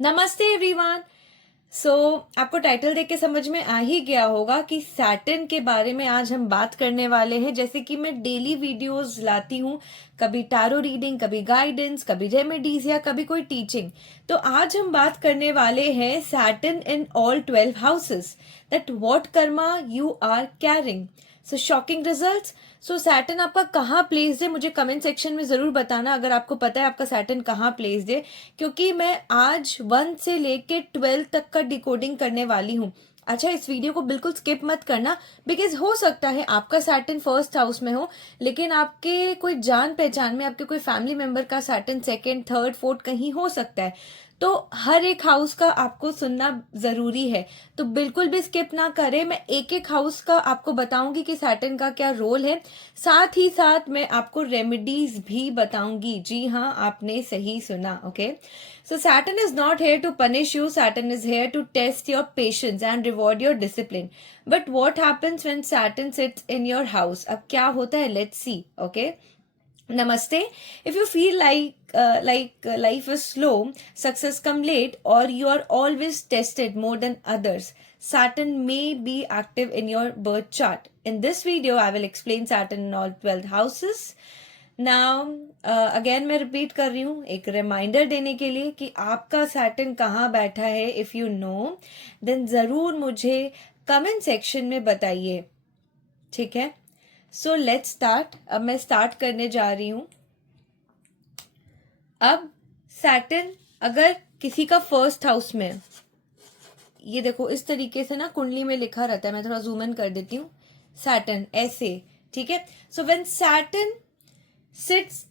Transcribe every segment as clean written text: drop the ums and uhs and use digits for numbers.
नमस्ते एवरीवन। सो आपको टाइटल देख के समझ में आ ही गया होगा कि सैटर्न के बारे में आज हम बात करने वाले हैं। जैसे कि मैं डेली वीडियोस लाती हूँ, कभी टैरो रीडिंग, कभी गाइडेंस, कभी रेमेडीज या कभी कोई टीचिंग। तो आज हम बात करने वाले हैं Saturn in all 12 houses, that what karma you are carrying. So shocking results. So Saturn आपका कहाँ प्लेस्ड है, मुझे कमेंट सेक्शन में जरूर बताना अगर आपको पता है आपका सैटर्न कहाँ प्लेस्ड है, क्योंकि मैं आज 1 से लेके 12 तक का डिकोडिंग करने वाली हूँ। अच्छा, इस वीडियो को बिल्कुल स्किप मत करना, बिकॉज हो सकता है आपका सैटर्न फर्स्ट हाउस में हो, लेकिन आपके कोई जान पहचान में आपके कोई फैमिली मेंबर का सैटर्न सेकंड, थर्ड, फोर्थ कहीं हो सकता है। तो हर एक हाउस का आपको सुनना जरूरी है, तो बिल्कुल भी स्किप ना करें। मैं एक एक हाउस का आपको बताऊंगी कि सैटर्न का क्या रोल है, साथ ही साथ मैं आपको रेमेडीज भी बताऊंगी। जी हाँ, आपने सही सुना। Okay, so Saturn is not here to punish you, Saturn is here to test your patience and reward your discipline. But what happens when Saturn sits in your house? अब क्या होता है, let's see. Okay, Namaste. If you feel like life is slow, success come late, or you are always tested more than others, Saturn may be active in your birth chart. In this video, I will explain Saturn in all 12 houses. Now, again मैं repeat कर रही हूँ एक reminder देने के लिए कि आपका सैटर्न कहाँ बैठा है। इफ यू नो, देन जरूर मुझे कमेंट सेक्शन में बताइए, ठीक है। So let's start. अब मैं स्टार्ट करने जा रही हूं। अब सैटर्न अगर किसी का फर्स्ट हाउस में, ये देखो इस तरीके से ना कुंडली में लिखा रहता है, मैं थोड़ा जूम इन कर देती हूँ। सैटर्न ऐसे, ठीक है। So when Saturn sits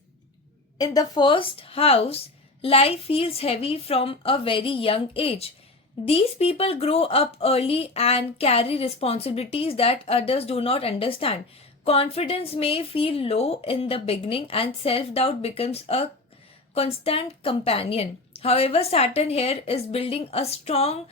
in the first house, life feels heavy from a very young age. These people grow up early and carry responsibilities that others do not understand. Confidence may feel low in the beginning and self doubt becomes a constant companion. However, Saturn here is building a strong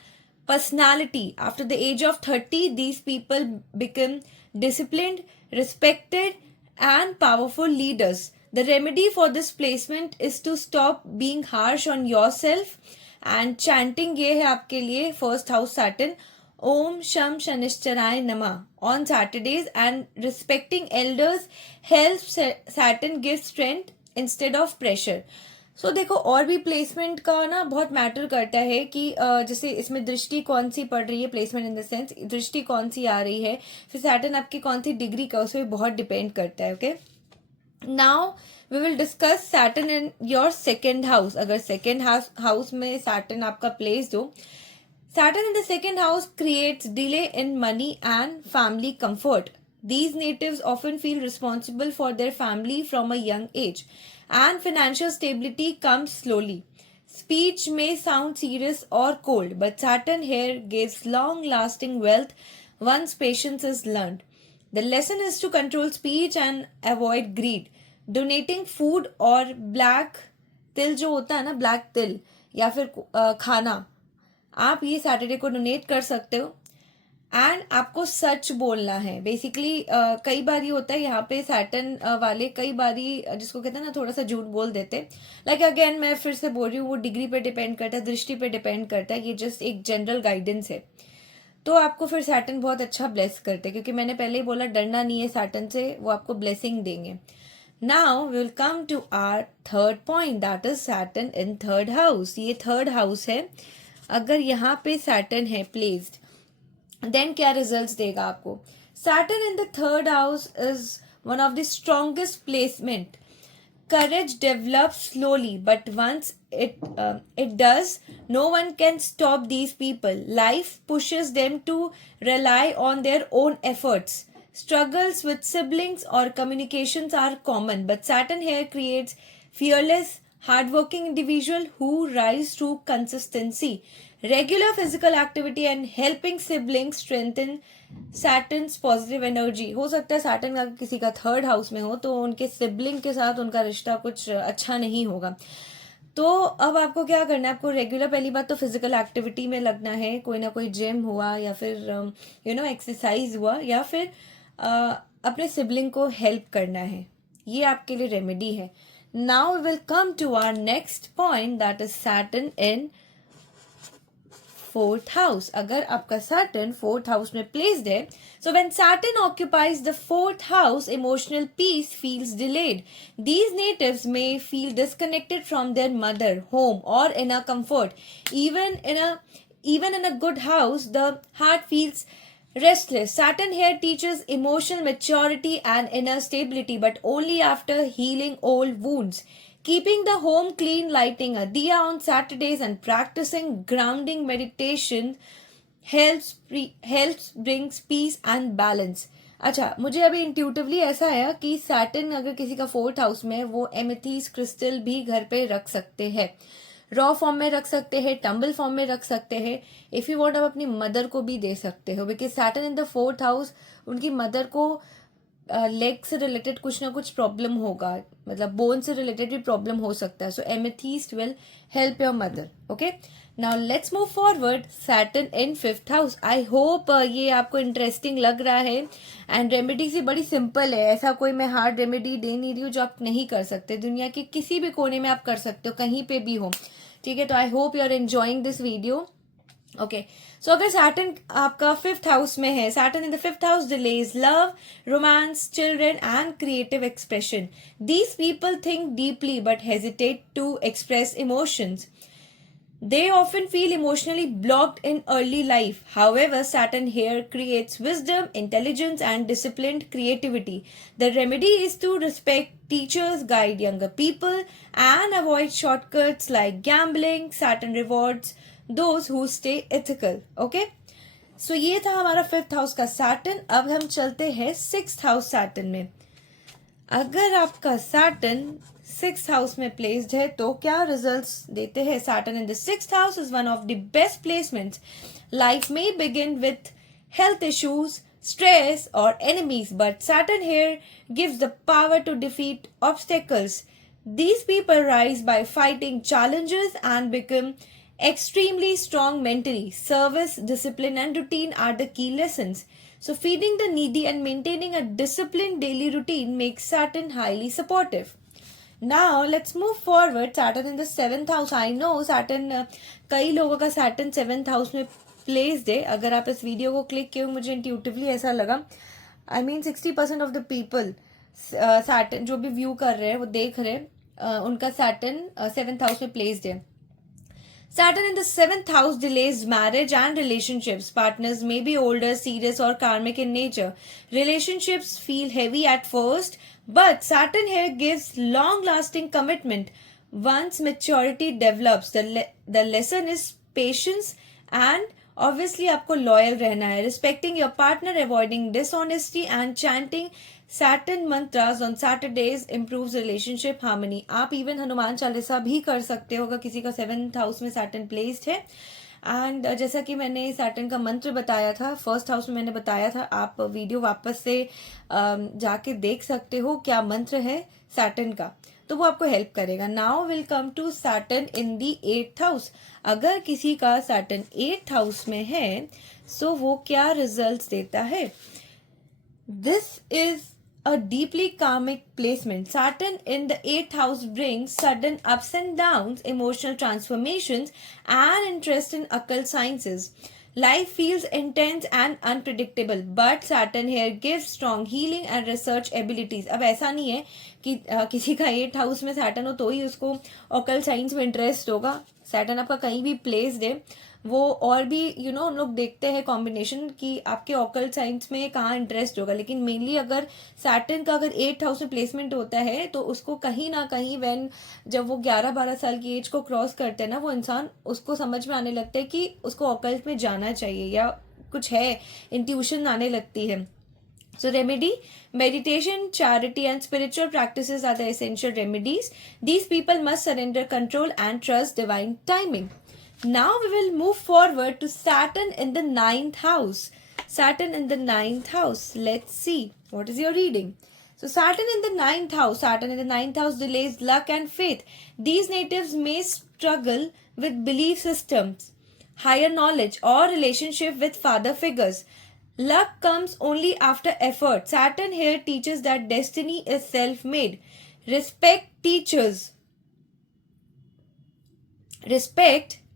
personality. After the age of 30, these people become disciplined, respected, and powerful leaders. The remedy for this placement is to stop being harsh on yourself, and chanting ये है आपके लिए first house Saturn, ओम शम शनिश्चराय नमः on Saturdays, and respecting elders helps Saturn give strength instead of pressure. सो देखो, और भी placement का ना बहुत मैटर करता है कि जैसे इसमें दृष्टि कौन सी पड़ रही है, प्लेसमेंट इन द सेंस दृष्टि कौन सी आ रही है, फिर सैटर्न आपकी कौन सी डिग्री का, उसमें बहुत डिपेंड करता है। Okay, now we will discuss Saturn in your second house. अगर सेकेंड हाउस में सैटर्न आपका प्लेस्ड हो, Saturn in the second house creates delay in money and family comfort. These natives often feel responsible for their family from a young age, and financial stability comes slowly. Speech may sound serious or cold, but Saturn here gives long lasting wealth once patience is learned. The lesson is to control speech and avoid greed. Donating food or black तिल जो होता है ना, black तिल या फिर खाना, आप ये सैटरडे को डोनेट कर सकते हो। एंड आपको सच बोलना है। बेसिकली कई बार ये होता है यहाँ पे सैटर्न वाले कई बारी जिसको कहते हैं ना थोड़ा सा झूठ बोल देते। लाइक अगेन मैं फिर से बोल रही हूँ, वो डिग्री पे डिपेंड करता है, दृष्टि पे डिपेंड करता है, ये जस्ट एक जनरल गाइडेंस है। तो आपको फिर सैटर्न बहुत अच्छा ब्लेस करते हैं, क्योंकि मैंने पहले ही बोला डरना नहीं है सैटर्न से, वो आपको ब्लेसिंग देंगे। Now will come to our third point, that is Saturn in third house. ये थर्ड हाउस है। अगर यहाँ पे सैटर्न है प्लेस्ड, देन क्या रिजल्ट्स देगा आपको? Saturn in the third house is one of the strongest placement. Courage develops slowly, but once it does, no one can stop these people. Life pushes them to rely on their own efforts. Struggles with siblings or communications are common, but Saturn here creates fearless, hardworking individual who rise through consistency. Regular physical activity and helping siblings strengthen Saturn's positive energy. हो सकता है Saturn का किसी का third house में हो तो उनके सिबलिंग के साथ उनका रिश्ता कुछ अच्छा नहीं होगा। तो अब आपको क्या करना है, आपको रेगुलर, पहली बात तो फिजिकल एक्टिविटी में लगना है, कोई ना कोई जिम हुआ या फिर एक्सरसाइज हुआ, या फिर अपने सिबलिंग को हेल्प करना है। ये आपके लिए रेमेडी है। Now we will come to our next point, that is Saturn in 4th house. अगर आपका Saturn 4th house में placed है, so when Saturn occupies the 4th house, emotional peace feels delayed. These natives may feel disconnected from their mother, home, or inner comfort. Even in a good house, the heart feels restless. Saturn here teaches emotional maturity and inner stability, but only after healing old wounds. Keeping the home clean, lighting a diya on Saturdays, and practicing grounding meditation helps brings peace and balance. अच्छा, मुझे अभी intuitively ऐसा आया कि Saturn अगर किसी का 4th house में है, वो एमेथीस्ट क्रिस्टल भी घर पे रख सकते हैं. रॉ फॉर्म में रख सकते हैं, टम्बल फॉर्म में रख सकते हैं. इफ यू वांट, आप अपनी मदर को भी दे सकते हो, because Saturn in the 4th house, उनकी मदर को लेग से रिलेटेड कुछ ना कुछ प्रॉब्लम होगा, मतलब बोन से रिलेटेड भी प्रॉब्लम हो सकता है. So amethyst will help your mother. Okay, now let's move forward. Saturn in 5th house. I hope ये आपको इंटरेस्टिंग लग रहा है. एंड रेमेडी से बड़ी सिंपल है, ऐसा कोई मैं हार्ड रेमेडी दे नहीं रही हूँ जो आप नहीं कर सकते. दुनिया के किसी भी कोने में आप कर सकते हो, कहीं पे भी हो. ठीक है, तो I hope you are enjoying this video. Okay, so अगर सैटर्न आपका 5th हाउस में है, Saturn in the 5th house delays love, romance, children and creative expression. These people think deeply but hesitate to express emotions. They often feel emotionally blocked in early life. However, Saturn here creates wisdom, intelligence, and disciplined creativity. The remedy is to respect teachers, guide younger people, and avoid shortcuts like gambling. Saturn rewards those who stay ethical. Okay? So ये था हमारा 5th house का Saturn. अब हम चलते हैं 6th house Saturn में. अगर आपका Saturn 6th हाउस में प्लेस्ड है तो क्या रिजल्ट्स देते हैं. Saturn in the 6th house is one of the best placements. Life may begin with health issues, stress, or enemies, but Saturn here gives the power to defeat obstacles. These people rise by fighting challenges and become extremely strong mentally. Service, discipline, and routine are the key lessons. So feeding the needy and maintaining a disciplined daily routine makes Saturn highly supportive. Now let's move forward. Saturn in the 7th house. I know Saturn, कई लोगों का Saturn 7th house में placed है. अगर आप इस video को click किए, मुझे इंट्यूटिवली ऐसा लगा. I mean 60% of the people Saturn जो भी व्यू कर रहे हैं, वो देख रहे हैं, उनका Saturn 7th हाउस में प्लेस्ड है. Saturn in the 7th house delays marriage and relationships. Partners may be older, serious, or karmic in nature. Relationships feel heavy at first, but Saturn here gives long-lasting commitment. Once maturity develops, the lesson is patience and obviously आपको loyal रहना है. Respecting your partner, avoiding dishonesty, and chanting Saturn mantras on Saturdays improves relationship harmony. आप even Hanuman Chalisa भी कर सकते हो अगर किसी का 7th हाउस में Saturn placed है. एंड जैसा कि मैंने Saturn का मंत्र बताया था, 1st हाउस में मैंने बताया था, आप वीडियो वापस से जाके देख सकते हो क्या मंत्र है Saturn का, तो वो आपको हेल्प करेगा. Now will come to Saturn in the 8th house. अगर किसी का Saturn 8th हाउस में है, सो वो क्या रिजल्ट्स देता है. This is a deeply karmic placement. Saturn in the 8th house brings sudden ups and downs, emotional transformations, and interest in occult sciences. Life feels intense and unpredictable, but Saturn here gives strong healing and research abilities. अब ऐसा नहीं है कि किसी का 8th house में Saturn हो तो ही उसको occult science में इंटरेस्ट होगा. Saturn आपका कहीं भी प्लेस्ड है, वो और भी हम लोग देखते हैं कॉम्बिनेशन कि आपके ऑकल्ट साइंस में कहाँ इंटरेस्ट होगा. लेकिन मेनली अगर Saturn का अगर 8th हाउस में प्लेसमेंट होता है तो उसको कहीं ना कहीं जब वो 11-12 साल की एज को क्रॉस करते हैं ना, वो इंसान, उसको समझ में आने लगता है कि उसको ऑकल्ट में जाना चाहिए या कुछ है, इंट्यूशन आने लगती है. So remedy, meditation, charity, and spiritual practices are the essential remedies. These people must surrender control and trust divine timing. Now we will move forward to Saturn in the 9th house. Saturn in the 9th house. Let's see. What is your reading? So Saturn in the 9th house. Saturn in the 9th house delays luck and faith. These natives may struggle with belief systems, higher knowledge, or relationship with father figures. Luck comes only after effort. Saturn here teaches that destiny is self-made. Respect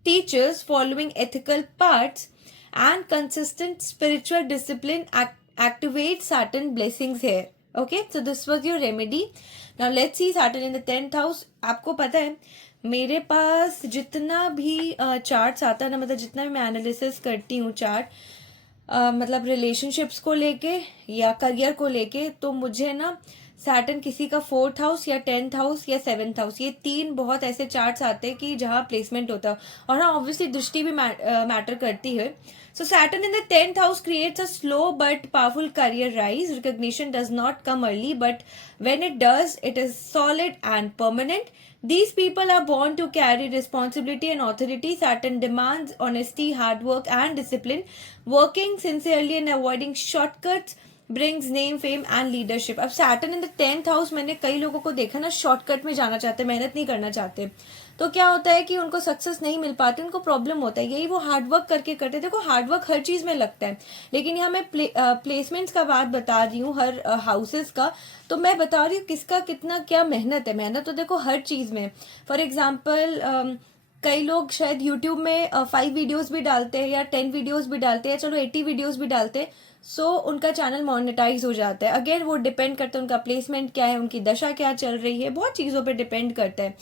teachers following ethical paths and consistent spiritual discipline activate Saturn blessings here. Okay, so this was your remedy. Now let's see Saturn in the 10th house. आपको पता है मेरे पास जितना भी charts आता है ना, मतलब जितना भी मैं एनालिसिस करती हूँ चार्ट, मतलब रिलेशनशिप्स को लेके या करियर को लेके, तो मुझे ना सैटर्न किसी का 4th हाउस या 10th हाउस या 7th हाउस, ये 3 बहुत ऐसे चार्ट्स आते हैं कि जहाँ प्लेसमेंट होता है, और हाँ ऑब्वियसली दृष्टि भी मैटर करती है. So Saturn in the 10th house creates a slow but powerful career rise. Recognition does not come early, but when it does, it is solid and permanent. These people are born to carry responsibility and authority. Saturn demands honesty, hard work, and discipline. Working sincerely and avoiding shortcuts brings name, fame and leadership. अब Saturn in the 10th house, मैंने कई लोगों को देखा ना shortcut में जाना चाहते, मेहनत नहीं करना चाहते, तो क्या होता है कि उनको सक्सेस नहीं मिल पाती, उनको प्रॉब्लम होता है. यही वो हार्डवर्क करके करते. देखो हार्डवर्क हर चीज में लगता है, लेकिन यहाँ मैं प्लेसमेंट्स का बात बता रही हूँ, हर हाउसेस का, तो मैं बता रही हूँ किसका कितना क्या मेहनत है. मेहनत तो देखो हर चीज में. फॉर एग्जाम्पल कई लोग शायद यूट्यूब में 5 वीडियोज भी डालते हैं या 10 वीडियोज भी डालते हैं, चलो 80 वीडियोज भी डालते हैं, सो उनका चैनल मोनेटाइज हो जाता है. अगेन वो डिपेंड करता है उनका प्लेसमेंट क्या है, उनकी दशा क्या चल रही है, बहुत चीज़ों पे डिपेंड करता है.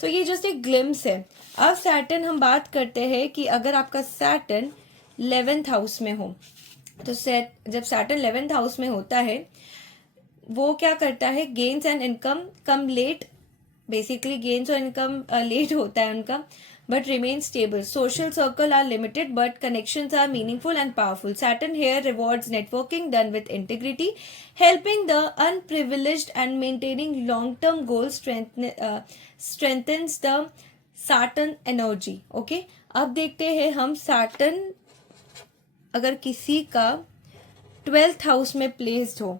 सो ये जस्ट एक ग्लिम्स है. अब सैटर्न हम बात करते हैं कि अगर आपका सैटर्न 11th हाउस में हो, तो जब सैटर्न 11th हाउस में होता है, वो क्या करता है, gains and income come late, basically gains और इनकम लेट होता है उनका, but remain stable. Social circle are limited, but connections are meaningful and powerful. Saturn here rewards networking done with integrity, helping the unprivileged and maintaining long-term goals strengthens the Saturn energy. Okay? अब देखते हैं हम Saturn अगर किसी का 12th house में placed हो.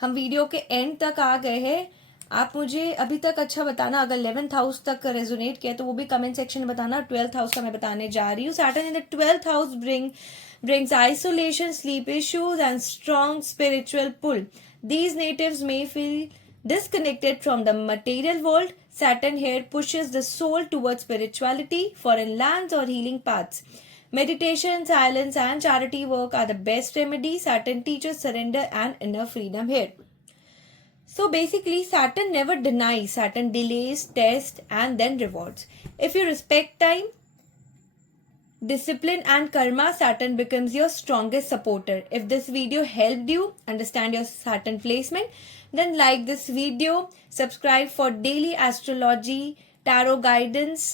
हम वीडियो के एंड तक आ गए हैं. आप मुझे अभी तक अच्छा बताना, अगर 11th हाउस तक रेजोनेट किया तो वो भी कमेंट सेक्शन में बताना. 12th हाउस का मैं बताने जा रही हूँ. Saturn in the 12th house brings isolation, sleep issues and strong spiritual pull. These natives may feel disconnected from the material world. Saturn here pushes the soul towards spirituality, foreign lands or healing paths. Meditation, silence and charity work are the best remedy. Saturn teaches surrender and inner freedom here. So basically, Saturn never denies. Saturn delays, tests, and then rewards. If you respect time, discipline, and karma, Saturn becomes your strongest supporter. If this video helped you understand your Saturn placement, then like this video, subscribe for daily astrology, tarot guidance,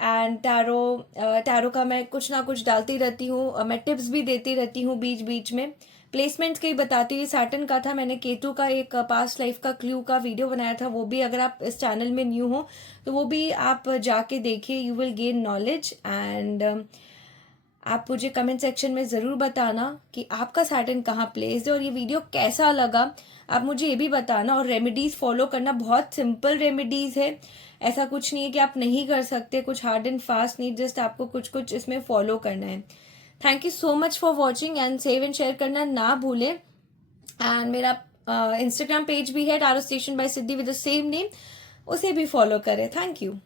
and tarot का मैं कुछ ना कुछ डालती रहती हूँ. मैं tips भी देती रहती हूँ बीच बीच में. प्लेसमेंट्स के ही बताती हूँ. सैटर्न का था, मैंने केतु का एक पास्ट लाइफ का क्लू का वीडियो बनाया था, वो भी अगर आप इस चैनल में न्यू हो तो वो भी आप जाके देखिए. You will gain knowledge. And आप मुझे कमेंट सेक्शन में ज़रूर बताना कि आपका सैटर्न कहाँ प्लेस्ड है और ये वीडियो कैसा लगा. आप मुझे ये भी बताना. और रेमेडीज़ फॉलो करना, बहुत सिंपल रेमेडीज़ है, ऐसा कुछ नहीं है कि आप नहीं कर सकते, कुछ हार्ड एंड फास्ट नहीं, जस्ट आपको कुछ कुछ इसमें फॉलो करना है. Thank you so much for watching and save and share करना ना भूलें. एंड मेरा इंस्टाग्राम पेज भी है, tarot station by Siddhi with the same name, उसे भी फॉलो करें. Thank you.